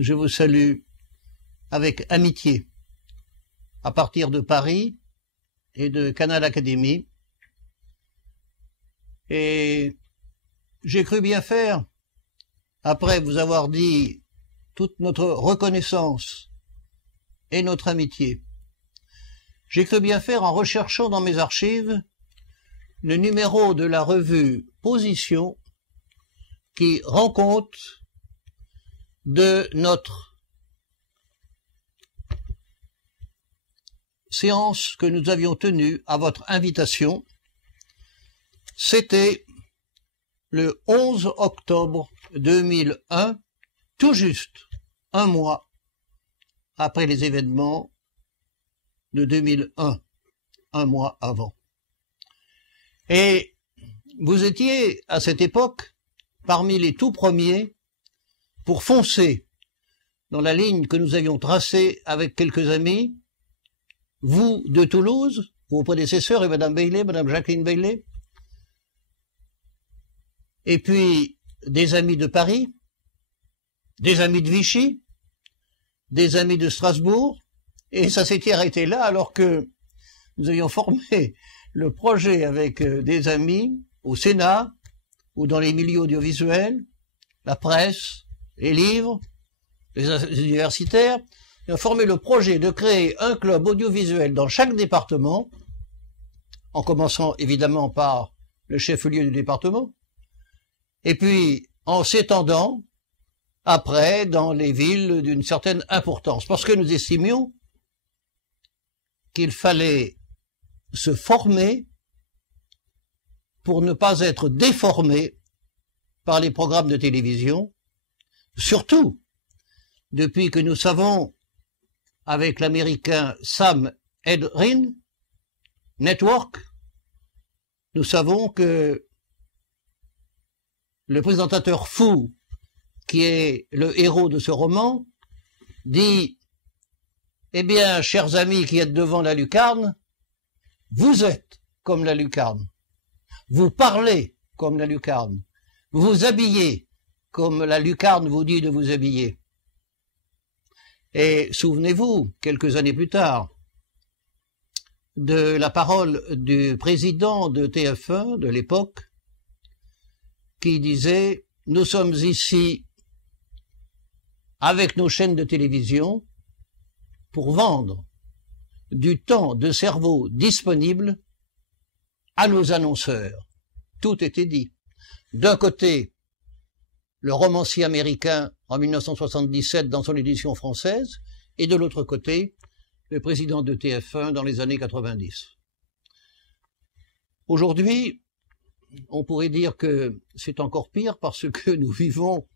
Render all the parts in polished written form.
je vous salue avec amitié à partir de Paris et de Canal Académie. Et j'ai cru bien faire, après vous avoir dit toute notre reconnaissance et notre amitié, j'ai cru bien faire en recherchant dans mes archives le numéro de la revue Position qui rend compte de notre séance que nous avions tenue à votre invitation. C'était le 11 octobre 2001, tout juste un mois après les événements de 2001, un mois avant. Et vous étiez, à cette époque, parmi les tout premiers pour foncer dans la ligne que nous avions tracée avec quelques amis, vous de Toulouse, vos prédécesseurs et Madame Bailey, Madame Jacqueline Bailey, et puis des amis de Paris, des amis de Vichy, des amis de Strasbourg, et ça s'était arrêté là alors que nous avions formé le projet avec des amis au Sénat ou dans les milieux audiovisuels, la presse, les livres, les universitaires. Nous avons formé le projet de créer un club audiovisuel dans chaque département, en commençant évidemment par le chef-lieu du département, et puis en s'étendant après dans les villes d'une certaine importance, parce que nous estimions qu'il fallait se former pour ne pas être déformé par les programmes de télévision, surtout depuis que nous savons, avec l'américain Sam Edrin Network, nous savons que le présentateur fou, qui est le héros de ce roman, dit « Eh bien, chers amis qui êtes devant la lucarne, vous êtes comme la lucarne, vous parlez comme la lucarne, vous vous habillez comme la lucarne vous dit de vous habiller. » Et souvenez-vous, quelques années plus tard, de la parole du président de TF1 de l'époque, qui disait « Nous sommes ici avec nos chaînes de télévision pour vendre du temps de cerveau disponible à nos annonceurs. » Tout était dit. D'un côté, le romancier américain en 1977 dans son édition française, et de l'autre côté, le président de TF1 dans les années 90. Aujourd'hui, on pourrait dire que c'est encore pire parce que nous vivons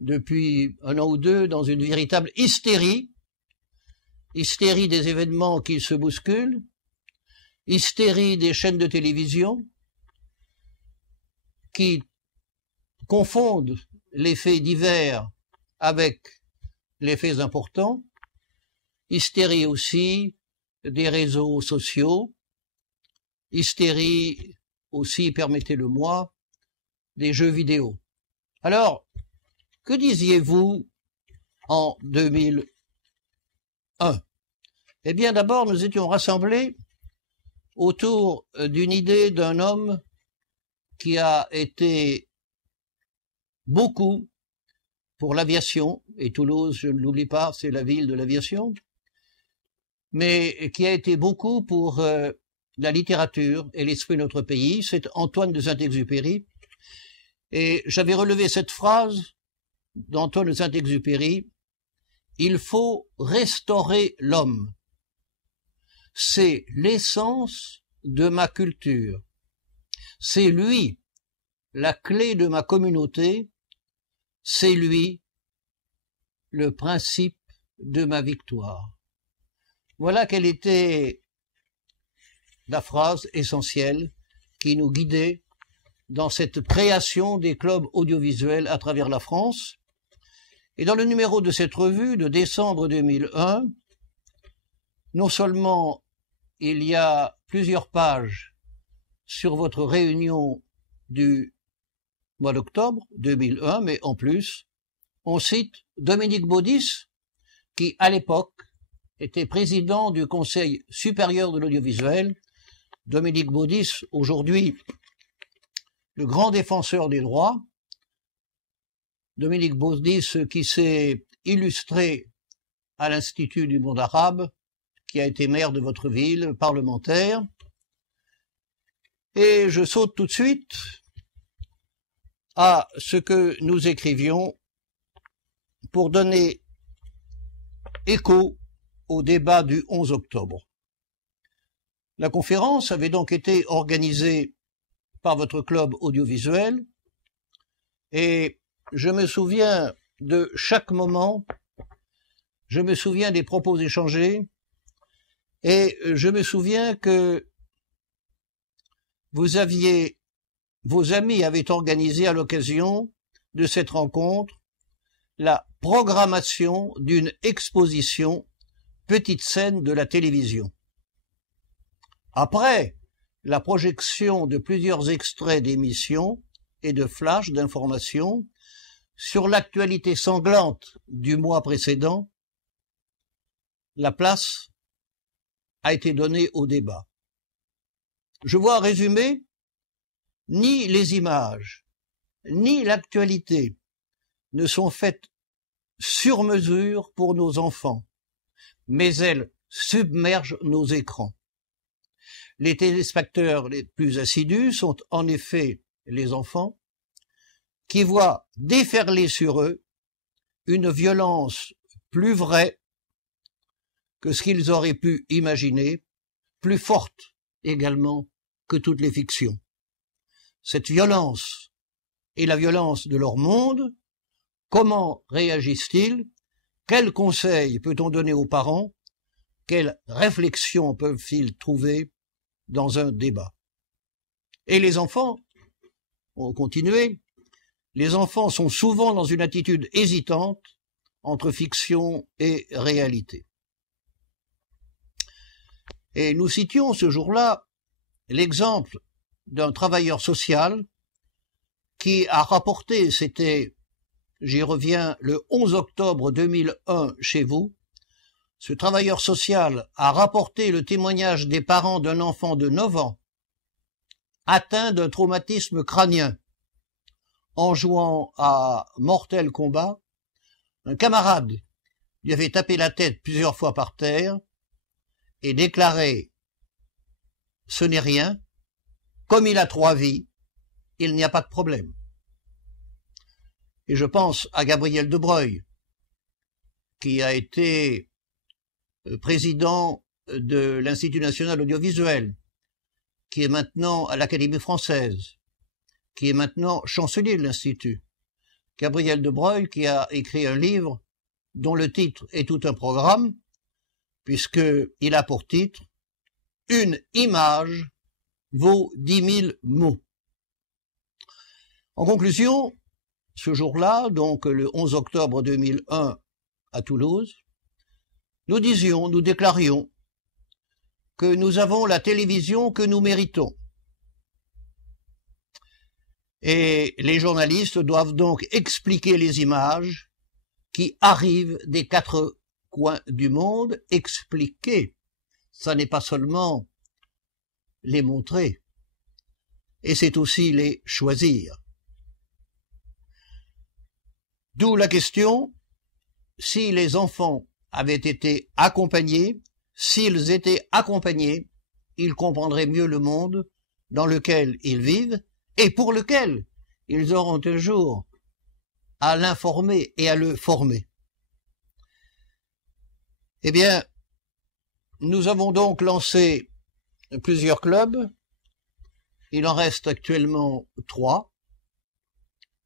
depuis un an ou deux dans une véritable hystérie des événements qui se bousculent, hystérie des chaînes de télévision qui confondent les faits divers avec les faits importants, hystérie aussi des réseaux sociaux, hystérie aussi, permettez-le-moi, des jeux vidéo. Alors, que disiez-vous en 2001? Eh bien, d'abord, nous étions rassemblés autour d'une idée d'un homme qui a été beaucoup pour l'aviation, et Toulouse, je ne l'oublie pas, c'est la ville de l'aviation, mais qui a été beaucoup pour la littérature et l'esprit de notre pays, c'est Antoine de Saint-Exupéry. Et j'avais relevé cette phrase d'Antoine de Saint-Exupéry, « Il faut restaurer l'homme. C'est l'essence de ma culture. C'est lui, la clé de ma communauté. C'est lui, le principe de ma victoire. » Voilà quelle était la phrase essentielle qui nous guidait dans cette création des clubs audiovisuels à travers la France. Et dans le numéro de cette revue de décembre 2001, non seulement il y a plusieurs pages sur votre réunion du mois d'octobre 2001, mais en plus, on cite Dominique Baudis, qui, à l'époque, était président du Conseil supérieur de l'audiovisuel. Dominique Baudis, aujourd'hui, le grand défenseur des droits. Dominique Baudis, qui s'est illustré à l'Institut du monde arabe, qui a été maire de votre ville, parlementaire. Et je saute tout de suite à ce que nous écrivions pour donner écho au débat du 11 octobre. La conférence avait donc été organisée par votre club audiovisuel et je me souviens de chaque moment, je me souviens des propos échangés et je me souviens que vos amis avaient organisé à l'occasion de cette rencontre la programmation d'une exposition Petite scène de la télévision. Après la projection de plusieurs extraits d'émissions et de flashs d'informations sur l'actualité sanglante du mois précédent, la place a été donnée au débat. Je vois résumé, ni les images, ni l'actualité ne sont faites sur mesure pour nos enfants, mais elles submergent nos écrans. Les téléspectateurs les plus assidus sont en effet les enfants, qui voient déferler sur eux une violence plus vraie que ce qu'ils auraient pu imaginer, plus forte également que toutes les fictions. Cette violence est la violence de leur monde. Comment réagissent-ils? Quels conseils peut-on donner aux parents? Quelles réflexions peuvent-ils trouver dans un débat? Et les enfants, on continue, les enfants sont souvent dans une attitude hésitante entre fiction et réalité. Et nous citions ce jour-là l'exemple d'un travailleur social qui a rapporté, c'était, j'y reviens, le 11 octobre 2001 chez vous, ce travailleur social a rapporté le témoignage des parents d'un enfant de 9 ans atteint d'un traumatisme crânien. En jouant à Mortal Kombat, un camarade lui avait tapé la tête plusieurs fois par terre et déclaré « Ce n'est rien, comme il a 3 vies, il n'y a pas de problème ». Et je pense à Gabriel de Broglie, qui a été président de l'Institut national audiovisuel, qui est maintenant à l'Académie française, qui est maintenant chancelier de l'Institut. Gabriel de Broglie qui a écrit un livre dont le titre est tout un programme, puisqu'il a pour titre « Une image vaut 10 000 mots ». En conclusion, ce jour-là, donc le 11 octobre 2001 à Toulouse, nous déclarions que nous avons la télévision que nous méritons. Et les journalistes doivent donc expliquer les images qui arrivent des 4 coins du monde. Expliquer, ça n'est pas seulement les montrer, et c'est aussi les choisir. D'où la question, si les enfants avaient été accompagnés, s'ils étaient accompagnés, ils comprendraient mieux le monde dans lequel ils vivent et pour lequel ils auront un jour à l'informer et à le former. Eh bien, nous avons donc lancé plusieurs clubs. Il en reste actuellement 3.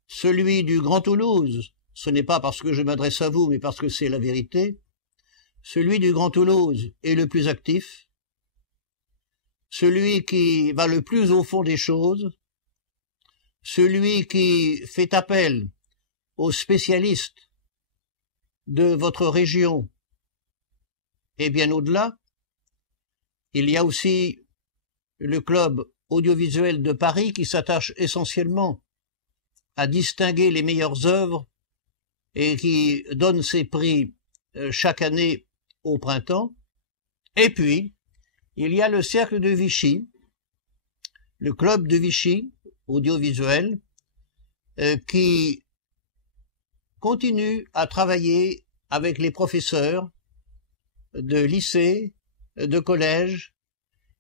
Celui du Grand Toulouse, ce n'est pas parce que je m'adresse à vous, mais parce que c'est la vérité. Celui du Grand Toulouse est le plus actif, celui qui va le plus au fond des choses, celui qui fait appel aux spécialistes de votre région et bien au-delà. Il y a aussi le club audiovisuel de Paris qui s'attache essentiellement à distinguer les meilleures œuvres et qui donne ses prix chaque année au printemps. Et puis, il y a le Cercle de Vichy, le Club de Vichy, audiovisuel, qui continue à travailler avec les professeurs de lycée, de collège,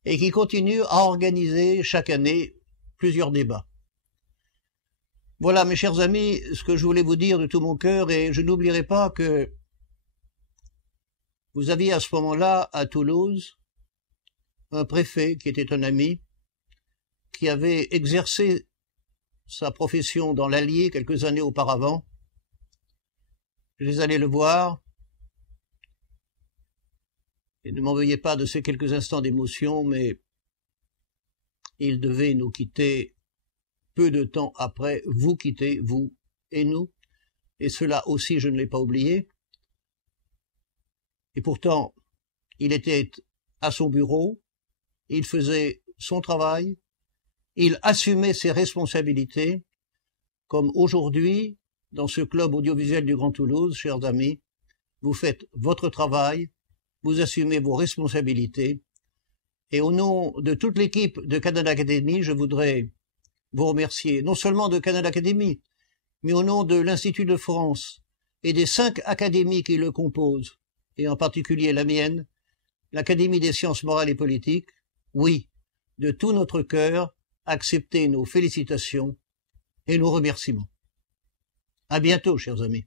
et qui continue à organiser chaque année plusieurs débats. Voilà, mes chers amis, ce que je voulais vous dire de tout mon cœur, et je n'oublierai pas que vous aviez à ce moment-là, à Toulouse, un préfet qui était un ami, qui avait exercé sa profession dans l'Allier quelques années auparavant. Je les allais le voir, et ne m'en veuillez pas de ces quelques instants d'émotion, mais il devait nous quitter peu de temps après, vous quitter, vous et nous, et cela aussi je ne l'ai pas oublié. Et pourtant, il était à son bureau, il faisait son travail, il assumait ses responsabilités, comme aujourd'hui, dans ce club audiovisuel du Grand Toulouse, chers amis, vous faites votre travail, vous assumez vos responsabilités, et au nom de toute l'équipe de Canal Académie, je voudrais vous remercier, non seulement de Canal Académie, mais au nom de l'Institut de France et des 5 académies qui le composent, et en particulier la mienne, l'Académie des sciences morales et politiques, oui, de tout notre cœur, acceptez nos félicitations et nos remerciements. À bientôt, chers amis.